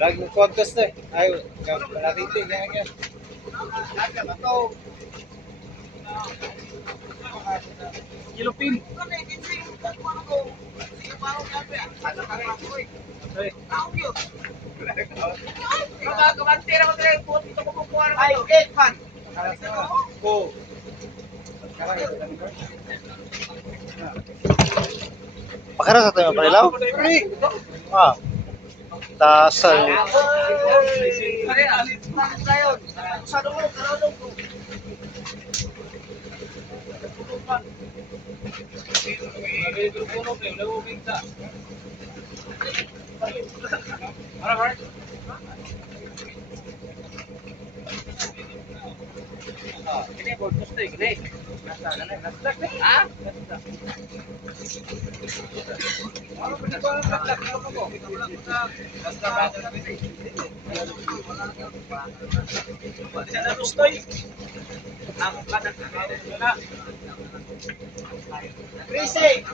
Lagi mo podcast na eh. Ayaw, malatitig, ganyan. Kilopin. Pakara sa tayo parilaw? Ah. Tasal. Ini bagus deh, gede. Ah? Risi.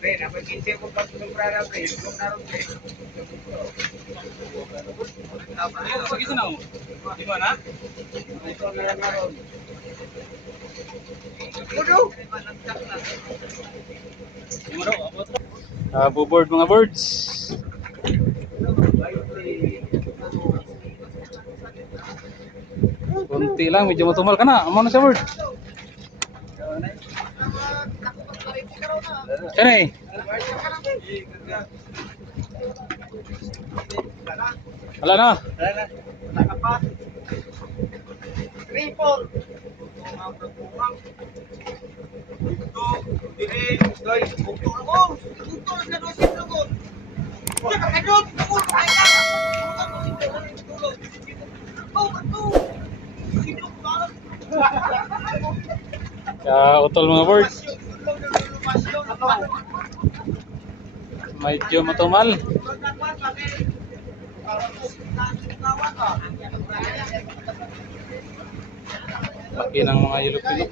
Pre, dapat kinti mo pag kumprara pre, kung naroon pre. Apa gitu na? Di mana? Ito na naroon. Buboard mga birds. Kunti lang, medyo matumal ka na. Amo na siya bird. Saan eh? Wala na. Nakapat. Triple. Ito, dili, guys, bukto ako. Bukto na doon sa dugo. Saka kadot, dugo kay ka. Utol mga birds. Medyo matumal. Laki ng mga yellow-pilo.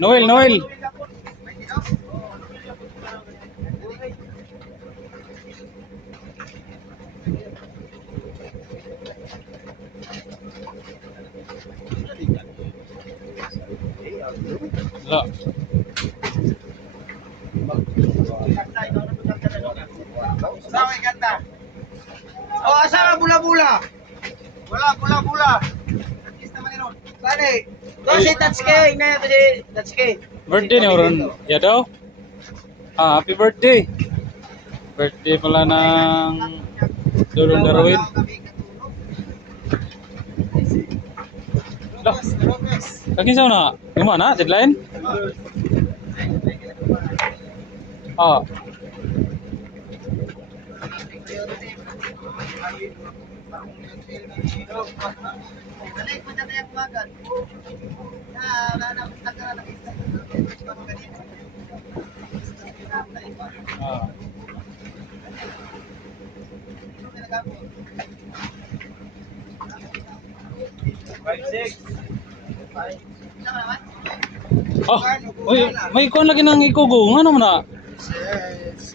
Noel, Noel. Wala. Saan ang ganda? Oh, asa ka bula-bula? Wala, bula-bula. Artista man ron. Sali. Si Tatsuke, na ito si Tatsuke. Birthday ni Oron. Ya daw? Ah, happy birthday. Birthday pala ng Dulong Darwin. Lah. Kaki sa na? Gimana deadline? Ah. Oh, may ikon lagi ng ikugo. Ano man na?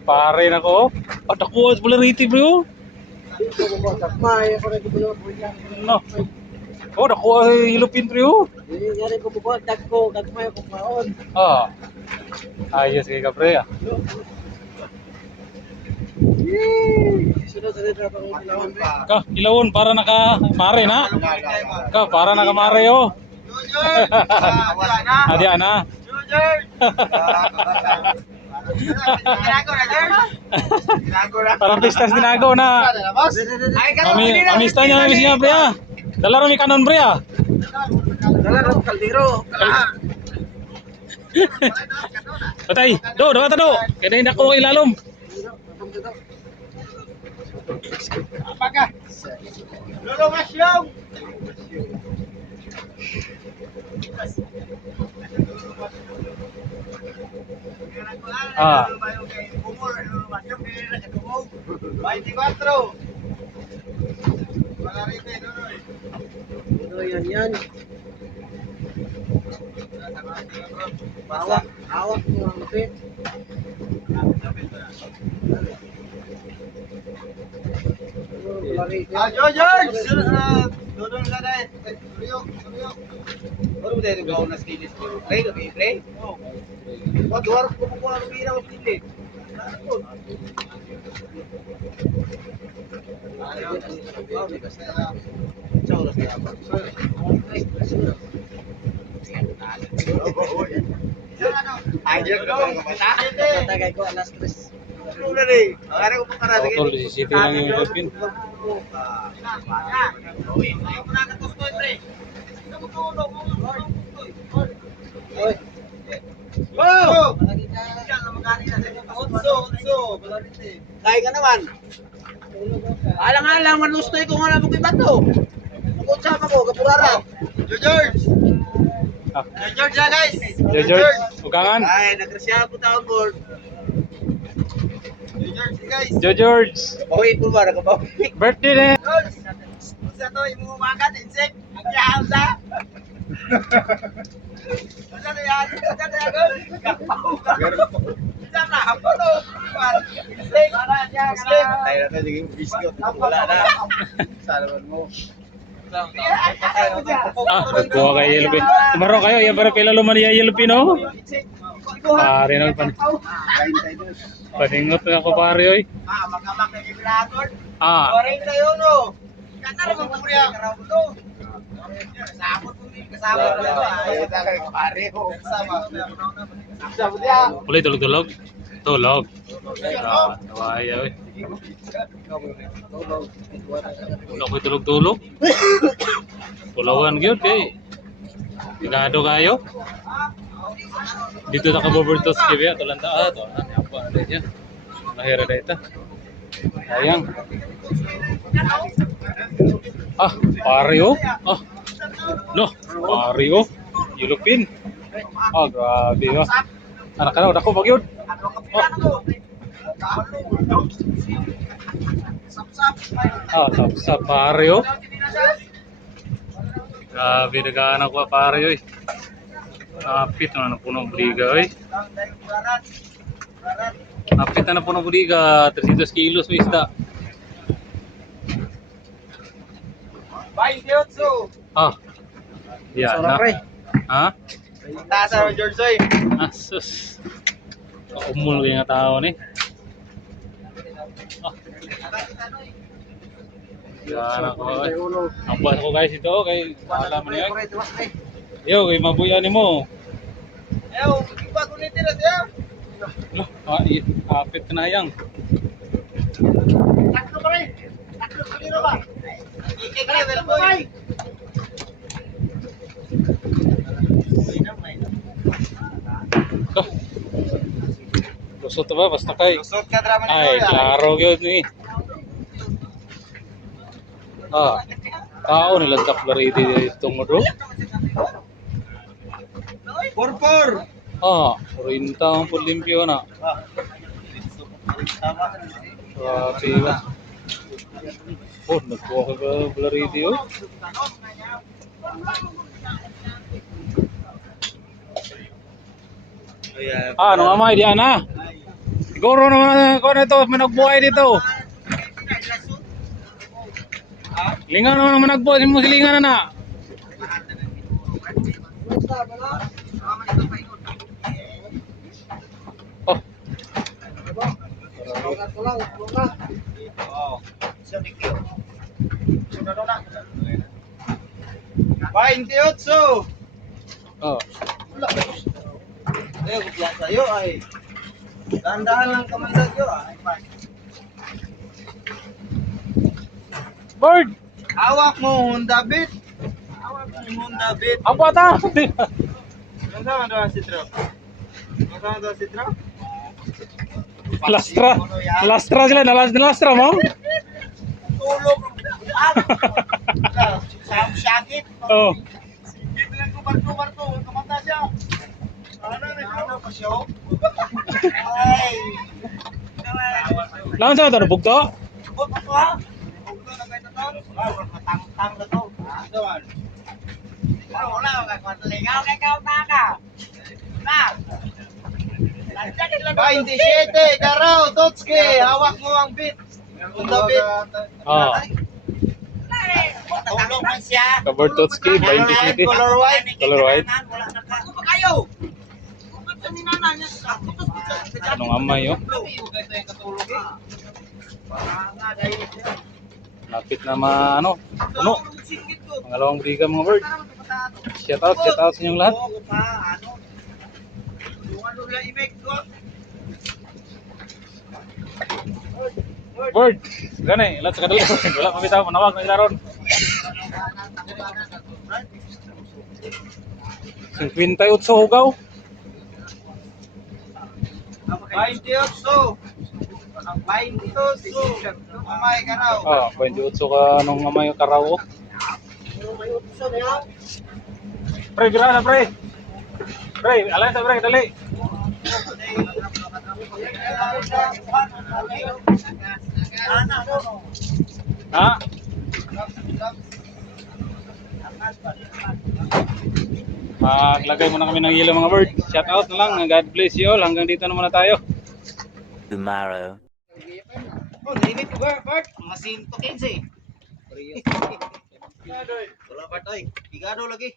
Pare na ko. Patakuha pala riti bro. No. Oh, nakuha hilupin bro. Yari ko bubuhat, dagko, gagmay ko maon. Ah. Ayos kay kapre ah. Ka, ilawon para naka mare na. Ka, para naka mare oh. Adi ana. Parang pistas dinago na. Kami, amista niya pre ah. Dala ron ni kanon bre ah. Dala ron kaldero. Patay. Do, dapat do. Kaya hindi ako ilalom. Apakah? Lolo masyong. Ah. 24. Wala rin eh, Nonoy. Ito yan. Hawak mo ang lapit. Ah, George! Dudong ka na eh. Tuliyok. Ano ba tayo nagawa na skillet? Play? Play? Oo. Wag, duwar ko po ang pila ko skillet. Tagay ko alas 3. Tol, di sisi lang yung Philippine. Oy. Oh! Kaya ka naman. Alang-alang, manustoy ko nga na iba to. Bukod sa ako, kapurara. George! Ah. George na guys! George, ugangan. Ay, nagkasya po tao, Gord. George guys! George, Kapawi po ba? Kapawi. birthday na. George! Sa to, imumakat, insect. Ang yahaw sa. Sa to yan, kapaw ka. Sa na, hapon to. Insect. Muslim. Tayo na to, naging biscuit. Wala na. Salaman mo. Buha kayo yellow pin. Tumaro kayo, yan para pila luman niya yellow pin oh. Pare na pan. Paningot na ako pare oy. Magkabak na yung vlogger. Ah. Orange na yun, no? Kana naman po niya. Kasama po niya. Kasama po niya. Ayaw na kayo, pare ko. Kasama. Kasama niya. Ulay tulog. Tulog. Ah, nawaya oy. Wala ko'y tulog-tulog. Pulawan gyud kay. Tigado kayo. Dito na ka bobertos kibya tulanda to. Apa na diyan. Mahira data. Sayang. Ah, pare oh. Ah. No, pare oh. Yulupin. Ah, grabe oh. Anak ka na, dako bagyod. Oh. Ah, tapos pare oh. Grabe nagaanak ko pare oy. Apit na puno briga oy. Apit na puno briga, 300 kilos may isda. 28. Ah. Yan na. Ha? Tasa ng George oy. Asus. Kaumul kayo nga tao ni. Ah. Yan ako. Ang buwan ko guys ito kay alam mo niya. Yo, kay mabuya ni mo. Ayaw, iba ko ni tira siya. Apit na yang. Taklo pa rin. Taklo pa rin ba? Ikik na, pero boy. Lusot ba basta kay. Lusot ka drama Ay, klaro gyud ni. Ah. Tao nila taplari dito mo bro. Purpur. Ah, 40 ang limpyo na. Grabe ba? Oh, nagkuha ka ba blaridi oh? Ah, ano nga may diyan na? Siguro naman ako na ito, may nagbuhay dito. Lingan naman managbuhay, mo silingan na na. Oh. Oh. Ayaw, bigla sa'yo ay. Dahan-dahan lang kamay sa'yo ay. Bird! Hawak mo Honda Beat. Hawak mo Honda Beat. Apa ta? Nasaan daw si Tro? Nasaan daw si Tro? Lastra. Lastra sila, nalastra mo? Tulog. Sakit. Oh. Sigit lang ko barko. Kumanta siya. Ano pa siya? Ay. Lawan sa ito, bugto? Bot pa ha? Bugto na kayo to. Matang-tang na to. Doon. Wala ka kwatlingaw kay ka ka. Na. 27 Karaw Totski, hawak mo ang beat. Honda Beat. Oh. Tulog man siya. Cover Totski, 27. Color white. Color white. Wala na ka. Ano kayo? Anong amay, oh? Lapit na ano? Puno. Pangalawang briga mga bird. Shout out sa inyong lahat. Bird, gani, ilan sa kadali. Wala mabitaw, manawag na ilaron. 58 hugaw. 28. Mamay Karaw. Ah, 28 ka nung amay karaw. Pre, gira na pre. Pre, alay sa pre, dali. Ha? Maglagay muna kami ng yelo mga bird. Shout out na lang. God bless you all. Hanggang dito na muna tayo. Tomorrow. Oh, nainit ko Bart. Mga 115. Wala Bart ay. Bigado lagi.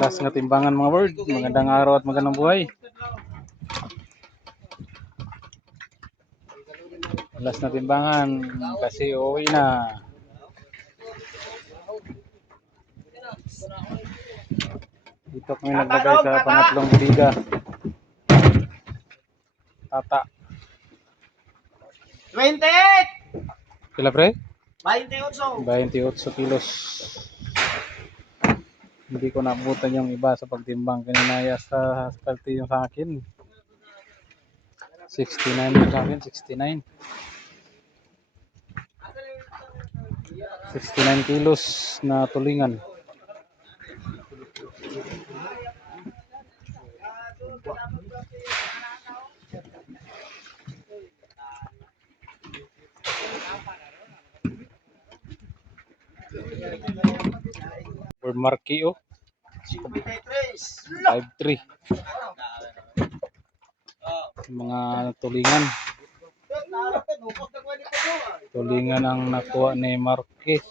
Last nga timbangan mga bird. Magandang araw at magandang buhay. Last na timbangan kasi uuwi na. Dito kami naglagay sa pangatlong liga. Tata. 28. Kila pre? 28. 28 kilos. Hindi ko nabutan yung iba sa pagtimbang. Kanina sa aspelte yung sa akin. 69 yung sa akin. 69. 69 kilos na tulingan. Word marky oh. 5'3". Mga tulingan. Tulingan ang nakuha ni Marquez.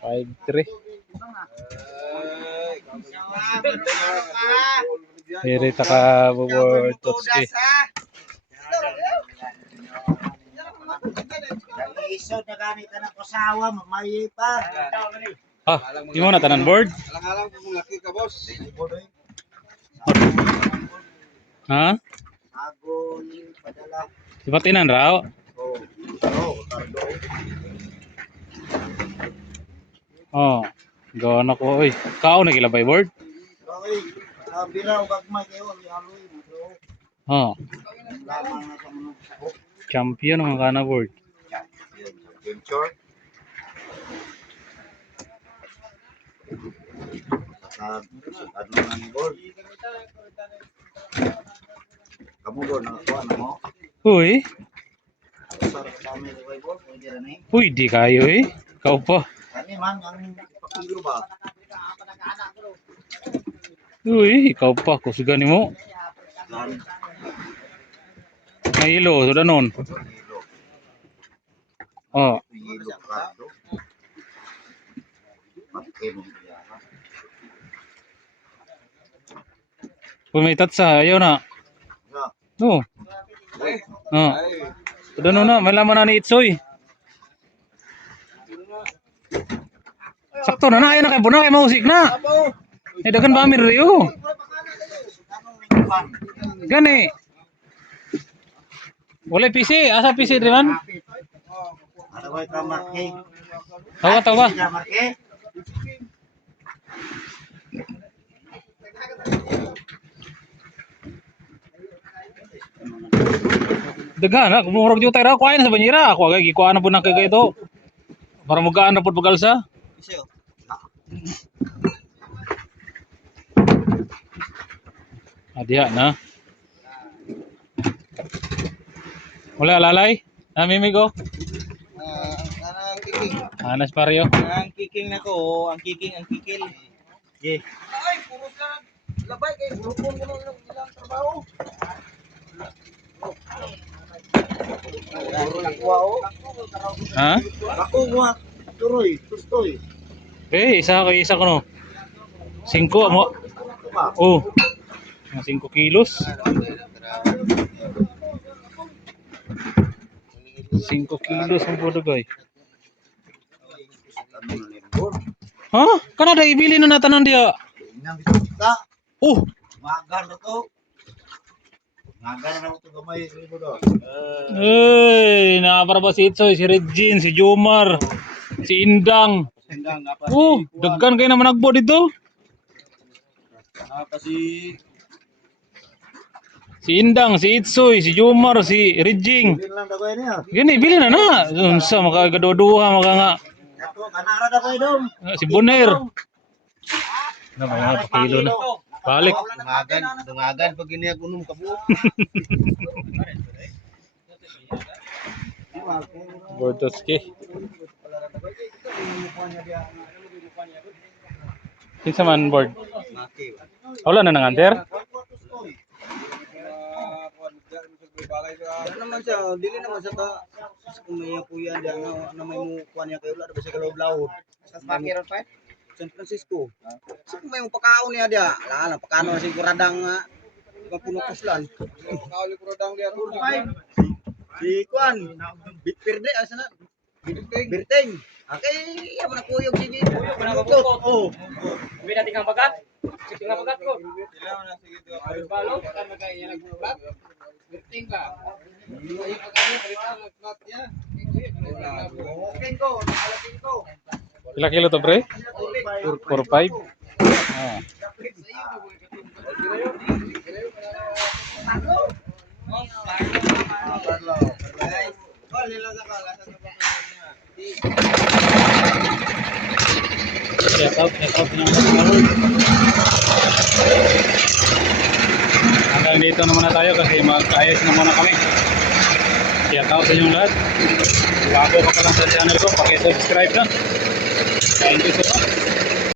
5'3". Diri taka bubur Totski. Isod na ganit na kasawa, mamayi pa. Ah, di mo na tanan board? Alang-alang kung laki ka, boss. Ha? Ako ning padala. Sipatinan raw. Oh, gawa na ko oy. Kao na kilabay board? Okay, bira o gagmay kayo, aloy mo bro. Oh, Lamang na sa mga champion ang kana board. Venture. Ano na ni board? Kamu board nakakuha na mo? Uy, Sarap kami sa board, pwede rin eh. uy di kayo eh. Kau pa. Kani man, ang pakilo ba? Uy, ikaw pa kusugan mo. Gan, May ilo, sudah nun. kilo. Oh, Kilo prado. Matkemo niya. pumitat sa ayaw na. No. Oh. Sudah nun na, malaman na ni Itsoy. Sakto na na, ayaw na kay Buna, kay mausik na. Eh, dagan ba amir rio? Gani. Wala PC, asa PC driman? Ano ka marke? Tawa. Marke? Daghan na, kumurag yung tayo kuhain sa banyera. Ako agay, gikuhaan na po na kagay ito. Para magaan na po pagalsa. Isiyo. Diha na. Wala lalay? Namimigo? Ang kiking. Anas Mario. Ang kiking na ko, ang kikil. Yeah. Ay, puro ka labay kay grupon mo ng ilang trabaho. Ha? Ako mo turoy, tustoy. Isa ko no. 5 mo. Oh. 5 kilos. 5 kilos ang pudo guys. Ha? Kana da ibili na natanan dia. Oh, Magan na to. Magan na to gamay mo do. para ba si Itsoy, si Regine, si Jomar, si Indang. Sendang apa Daggan kayo naman nagbo dito. apa si Si Indang, si Itsoy, si Jomar, si Regine. din lang dagay niya. Gini, bili na na. Unsa makagaduha maka nga. Ako kanara dagay dom. Si Boner. Na mga kilo na. Balik. Dungagan pag ini gunung kabu. Bordoski. Kinsa man board? Wala na nanganter? Naman siya, dili naman sa ka kung may kuya diyan na may mukuan niya kay wala ba siya kalawlaw. Sa Makiron pa? San Francisco. Sa kung may pagkaon niya dia, la pagkano na siguradang puno kuslan. Kauli kuradang dia. Si kuan, bitpirde asa na? Birteng. Okay, yaman na kuyog sige. Kuyog na bukot. Oh. Uwi natin kang bagat. Sige nga bagat ko. Sila na sige to. Balo, kan magaya nagbagat. Birting ka. Ay pagani balitan nagbat ya. Okay ko, nakalatin ko. Pila kilo to pre? 4-5. Ah. Check out ng mga hanggang dito na muna tayo kasi mag-ayos na muna kami. Check out sa inyong lahat. Bago ka pa lang sa channel ko, paki-subscribe na. Thank you so much.